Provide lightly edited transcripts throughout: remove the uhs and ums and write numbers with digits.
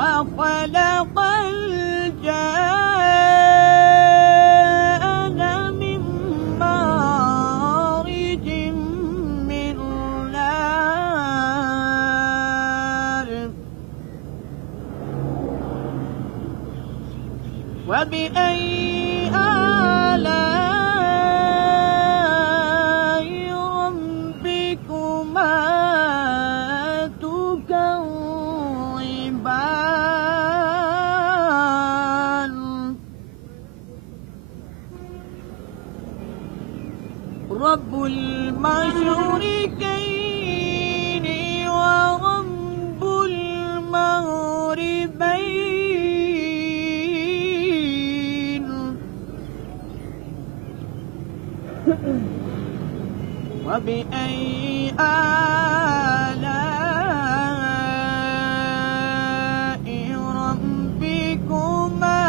وخلق الجان من مارج من نار وبأي آلاء ربكما تكذبان رب المشركين ورب المغربين وبأي آلاء ربكما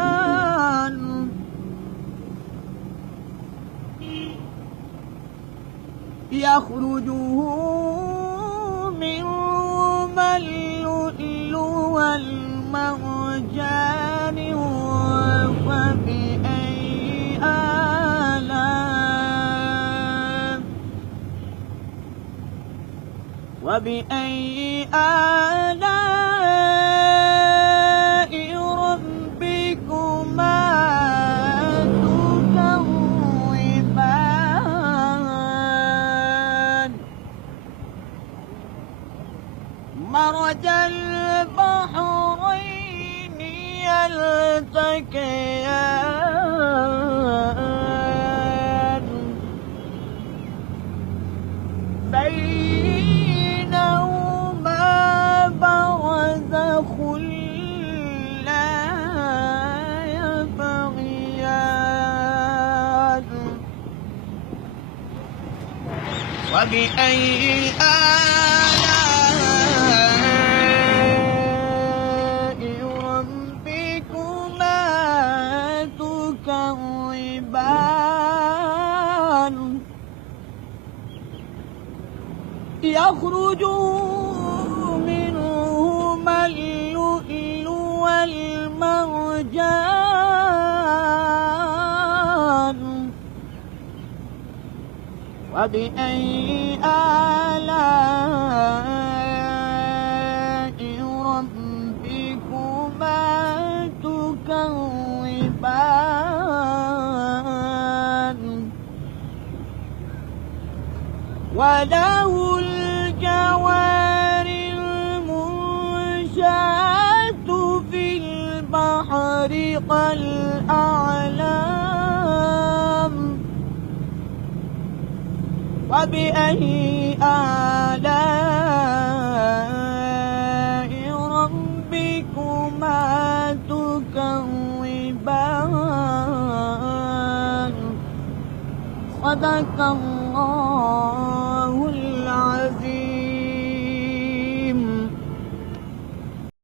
تكذبان يخرجه منهما اللؤلؤ والمرجان وبأي آلاء ربكما تكذبان مرج البحرين يلتقيان بينهما برزخ لا يبغيان وبأي آلاء ربكما تكذبان يخرج منهما اللؤلؤ والمرجان وبأي آلاء ربكما تكذبان وله الجوار المنشآت في البحر كالأعلام وبأي آلاء ربكما تكذبان صدق الله